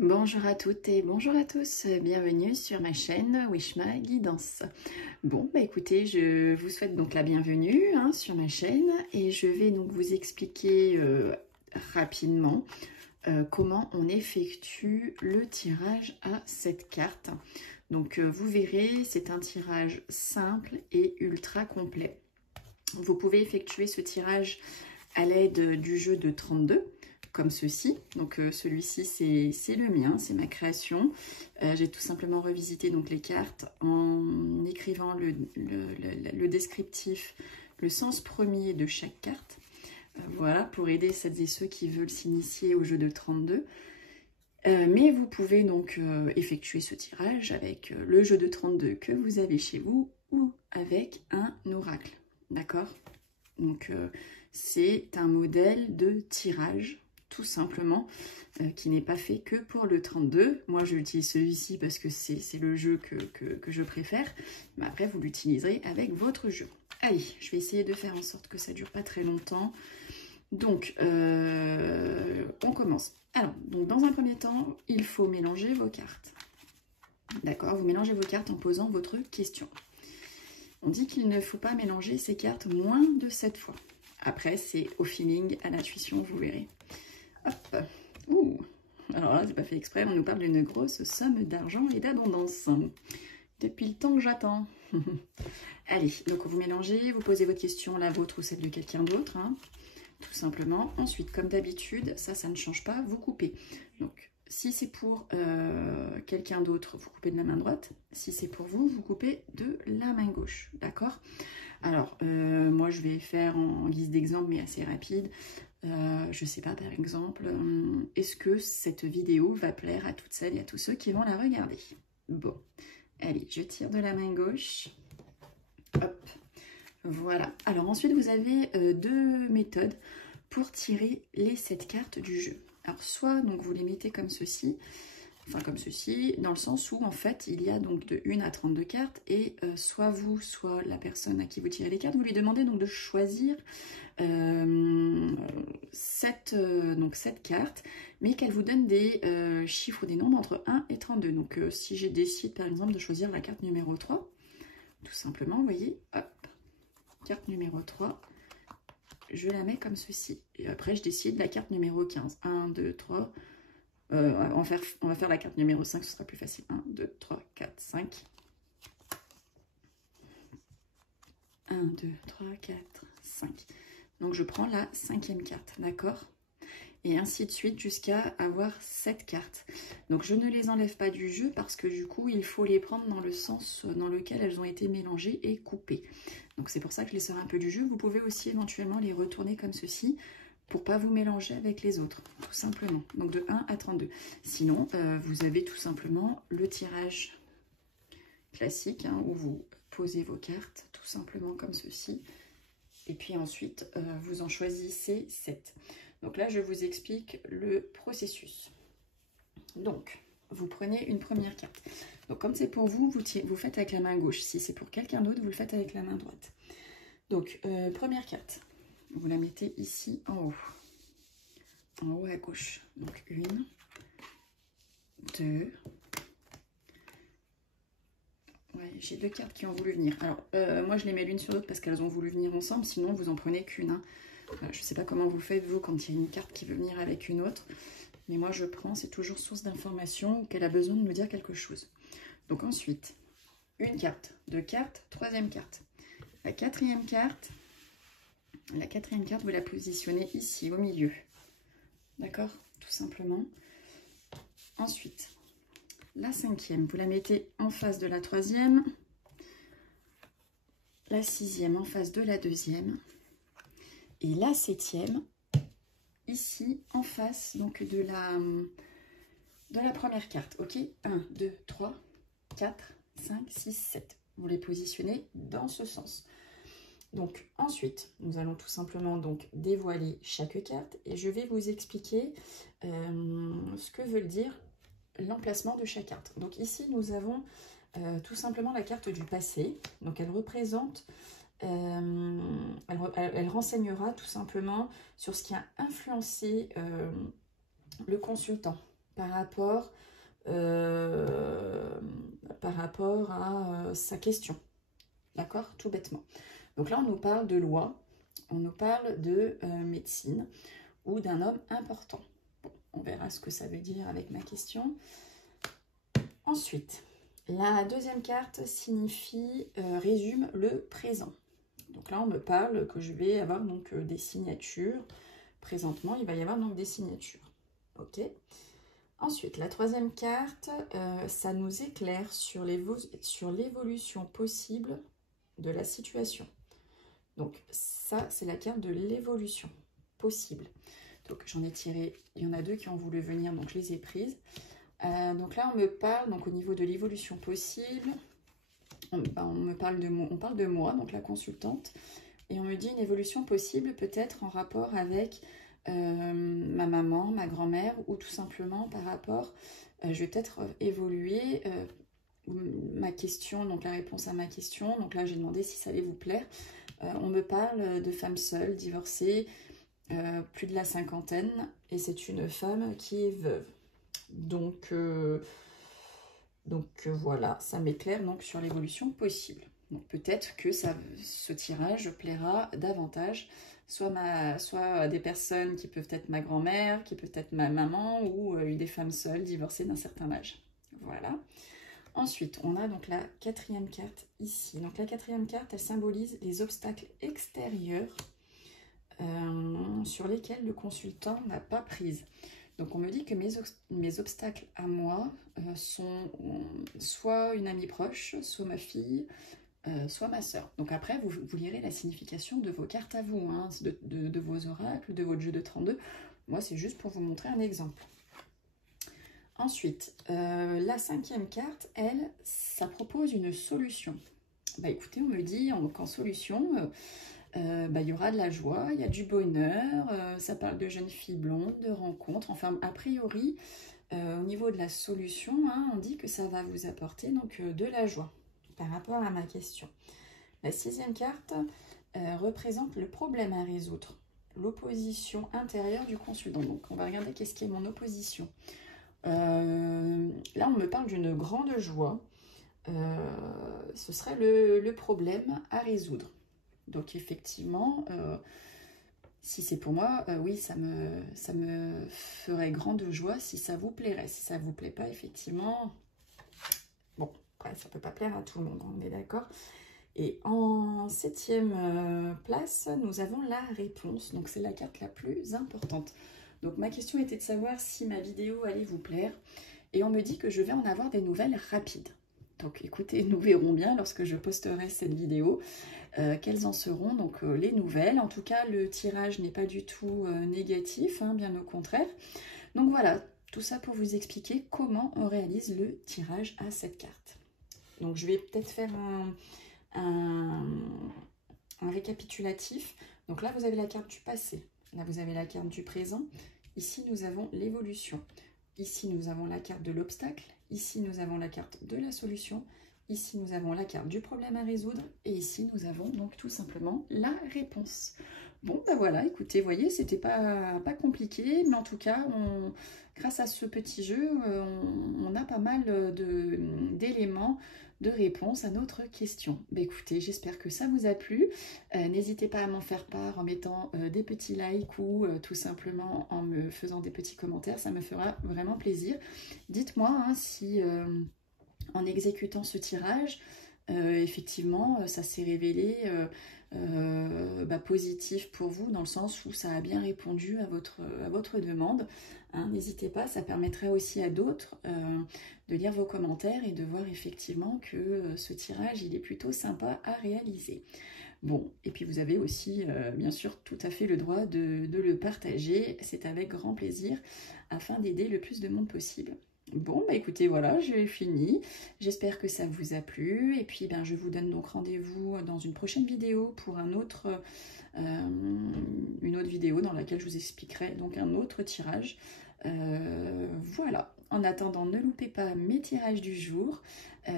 Bonjour à toutes et bonjour à tous, bienvenue sur ma chaîne Wishma Guidance. Bon, bah écoutez, je vous souhaite donc la bienvenue sur ma chaîne et je vais donc vous expliquer rapidement comment on effectue le tirage à cette carte. Donc vous verrez, c'est un tirage simple et ultra complet. Vous pouvez effectuer ce tirage à l'aide du jeu de 32. Comme ceci, donc celui-ci c'est le mien, c'est ma création. J'ai tout simplement revisité donc les cartes en écrivant le descriptif, le sens premier de chaque carte. Voilà, pour aider celles et ceux qui veulent s'initier au jeu de 32. Mais vous pouvez donc effectuer ce tirage avec le jeu de 32 que vous avez chez vous ou avec un oracle, d'accord? Donc c'est un modèle de tirage tout simplement, qui n'est pas fait que pour le 32. Moi, j'utilise celui-ci parce que c'est le jeu que je préfère. Mais après, vous l'utiliserez avec votre jeu. Allez, je vais essayer de faire en sorte que ça ne dure pas très longtemps. Donc, on commence. Alors, donc, dans un premier temps, il faut mélanger vos cartes. D'accord, vous mélangez vos cartes en posant votre question. On dit qu'il ne faut pas mélanger ces cartes moins de 7 fois. Après, c'est au feeling, à l'intuition, vous verrez. Hop, ouh, alors là, c'est pas fait exprès, on nous parle d'une grosse somme d'argent et d'abondance. Depuis le temps que j'attends. Allez, donc vous mélangez, vous posez votre question, la vôtre ou celle de quelqu'un d'autre, tout simplement. Ensuite, comme d'habitude, ça ne change pas, vous coupez. Donc, si c'est pour quelqu'un d'autre, vous coupez de la main droite. Si c'est pour vous, vous coupez de la main gauche, d'accord? Alors, moi, je vais faire en guise d'exemple, mais assez rapide. Je sais pas, par exemple, est-ce que cette vidéo va plaire à toutes celles et à tous ceux qui vont la regarder? Bon, allez, je tire de la main gauche. Hop, voilà. Alors ensuite, vous avez deux méthodes pour tirer les 7 cartes du jeu. Alors, soit donc vous les mettez comme ceci, enfin comme ceci, dans le sens où en fait il y a donc de 1 à 32 cartes et soit vous, soit la personne à qui vous tirez les cartes, vous lui demandez donc de choisir 7 cartes, mais qu'elle vous donne des chiffres ou des nombres entre 1 et 32. Donc si je décide par exemple de choisir la carte numéro 3, tout simplement, vous voyez, hop, carte numéro 3, je la mets comme ceci. Et après je décide la carte numéro 15. 1, 2, 3... on va faire la carte numéro 5, ce sera plus facile. 1, 2, 3, 4, 5. 1, 2, 3, 4, 5. Donc je prends la 5e carte, d'accord? Et ainsi de suite jusqu'à avoir 7 cartes. Donc je ne les enlève pas du jeu parce que du coup il faut les prendre dans le sens dans lequel elles ont été mélangées et coupées. Donc c'est pour ça que je les sors un peu du jeu. Vous pouvez aussi éventuellement les retourner comme ceci, pour pas vous mélanger avec les autres, tout simplement. Donc de 1 à 32. Sinon, vous avez tout simplement le tirage classique, où vous posez vos cartes, tout simplement comme ceci. Et puis ensuite, vous en choisissez 7. Donc là, je vous explique le processus. Donc, vous prenez une première carte. Donc comme c'est pour vous, vous faites avec la main gauche. Si c'est pour quelqu'un d'autre, vous le faites avec la main droite. Donc, première carte. Vous la mettez ici en haut à gauche. Donc 1, 2, ouais, j'ai 2 cartes qui ont voulu venir. Alors, moi je les mets l'une sur l'autre parce qu'elles ont voulu venir ensemble, sinon vous en prenez qu'une. Je ne sais pas comment vous faites vous quand il y a une carte qui veut venir avec une autre, mais moi je prends, c'est toujours source d'information qu'elle a besoin de me dire quelque chose. Donc ensuite, une carte, 2 cartes, 3e carte. La 4e carte. La 4e carte, vous la positionnez ici, au milieu. D'accord? Tout simplement. Ensuite, la 5e, vous la mettez en face de la 3e. La 6e en face de la 2e. Et la 7e, ici, en face donc de la première carte. Ok? 1, 2, 3, 4, 5, 6, 7. Vous les positionnez dans ce sens. Donc ensuite, nous allons tout simplement donc dévoiler chaque carte et je vais vous expliquer ce que veut dire l'emplacement de chaque carte. Donc ici, nous avons tout simplement la carte du passé. Donc elle représente, elle renseignera tout simplement sur ce qui a influencé le consultant par rapport à sa question. D'accord? Tout bêtement. Donc là, on nous parle de loi, on nous parle de médecine ou d'un homme important. Bon, on verra ce que ça veut dire avec ma question. Ensuite, la deuxième carte signifie, résume le présent. Donc là, on me parle que je vais avoir donc des signatures. Présentement, il va y avoir donc des signatures. Ok. Ensuite, la troisième carte, ça nous éclaire sur l'évolution possible de la situation. Donc ça, c'est la carte de l'évolution possible. Donc j'en ai tiré, il y en a deux qui ont voulu venir, donc je les ai prises. Donc là, on me parle, donc au niveau de l'évolution possible, on parle de moi, donc la consultante, et on me dit une évolution possible peut-être en rapport avec ma maman, ma grand-mère, ou tout simplement par rapport, je vais peut-être évoluer ma question, donc la réponse à ma question. Donc là, j'ai demandé si ça allait vous plaire. On me parle de femmes seules, divorcées, plus de la cinquantaine, et c'est une femme qui est veuve. Donc voilà, ça m'éclaire donc sur l'évolution possible. Donc peut-être que ce tirage plaira davantage, soit à des personnes qui peuvent être ma grand-mère, qui peuvent être ma maman, ou des femmes seules, divorcées d'un certain âge. Voilà. Ensuite, on a donc la quatrième carte ici. Donc la quatrième carte, elle symbolise les obstacles extérieurs sur lesquels le consultant n'a pas prise. Donc on me dit que mes obstacles à moi sont soit une amie proche, soit ma fille, soit ma soeur. Donc après, vous lirez la signification de vos cartes à vous, hein, de vos oracles, de votre jeu de 32. Moi, c'est juste pour vous montrer un exemple. Ensuite, la cinquième carte, elle, ça propose une solution. Bah écoutez, on me dit qu'en solution, il y aura de la joie, il y a du bonheur, ça parle de jeunes filles blondes, de rencontres. Enfin, a priori, au niveau de la solution, hein, on dit que ça va vous apporter donc de la joie par rapport à ma question. La sixième carte représente le problème à résoudre, l'opposition intérieure du consultant. Donc, on va regarder qu'est-ce qui est mon opposition. Là, on me parle d'une grande joie. Ce serait le problème à résoudre. Donc, effectivement, si c'est pour moi, oui, ça me ferait grande joie si ça vous plairait. Si ça ne vous plaît pas, effectivement, bon, après, ça ne peut pas plaire à tout le monde, on est d'accord. Et en septième place, nous avons la réponse. Donc, c'est la carte la plus importante. Donc ma question était de savoir si ma vidéo allait vous plaire, et on me dit que je vais en avoir des nouvelles rapides. Donc écoutez, nous verrons bien lorsque je posterai cette vidéo quelles en seront donc les nouvelles. En tout cas, le tirage n'est pas du tout négatif, hein, bien au contraire. Donc voilà, tout ça pour vous expliquer comment on réalise le tirage à cette carte. Donc je vais peut-être faire un récapitulatif. Donc là, vous avez la carte du passé. Là, vous avez la carte du présent. Ici, nous avons l'évolution. Ici, nous avons la carte de l'obstacle. Ici, nous avons la carte de la solution. Ici, nous avons la carte du problème à résoudre. Et ici, nous avons donc tout simplement la réponse. Bon, ben voilà, écoutez, vous voyez, c'était pas compliqué. Mais en tout cas, grâce à ce petit jeu, on a pas mal d'éléments de réponse à notre question. Bah, écoutez, j'espère que ça vous a plu. N'hésitez pas à m'en faire part en mettant des petits likes ou tout simplement en me faisant des petits commentaires. Ça me fera vraiment plaisir. Dites-moi hein, si en exécutant ce tirage, effectivement, ça s'est révélé positif pour vous, dans le sens où ça a bien répondu à votre demande. Hein, n'hésitez pas, ça permettrait aussi à d'autres de lire vos commentaires et de voir effectivement que ce tirage, il est plutôt sympa à réaliser. Bon, et puis vous avez aussi, bien sûr, tout à fait le droit de le partager. C'est avec grand plaisir, afin d'aider le plus de monde possible. Bon, bah écoutez, voilà, j'ai fini. J'espère que ça vous a plu. Et puis, ben, je vous donne donc rendez-vous dans une prochaine vidéo pour une autre vidéo dans laquelle je vous expliquerai donc un autre tirage. Voilà. En attendant, ne loupez pas mes tirages du jour.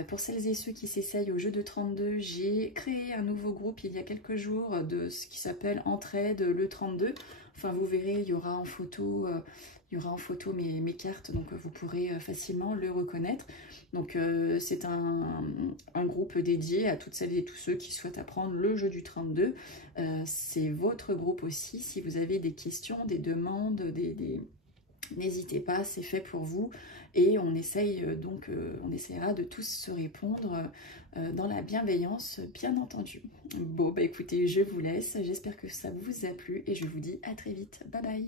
Pour celles et ceux qui s'essayent au jeu de 32, j'ai créé un nouveau groupe il y a quelques jours de ce qui s'appelle Entraide le 32. Enfin, vous verrez, il y aura en photo il y aura en photo mes cartes, donc vous pourrez facilement le reconnaître. Donc c'est un groupe dédié à toutes celles et tous ceux qui souhaitent apprendre le jeu du 32. C'est votre groupe aussi. Si vous avez des questions, des demandes, n'hésitez pas, c'est fait pour vous. Et on essaye on essaiera de tous se répondre dans la bienveillance, bien entendu. Bon, bah écoutez, je vous laisse. J'espère que ça vous a plu et je vous dis à très vite. Bye bye.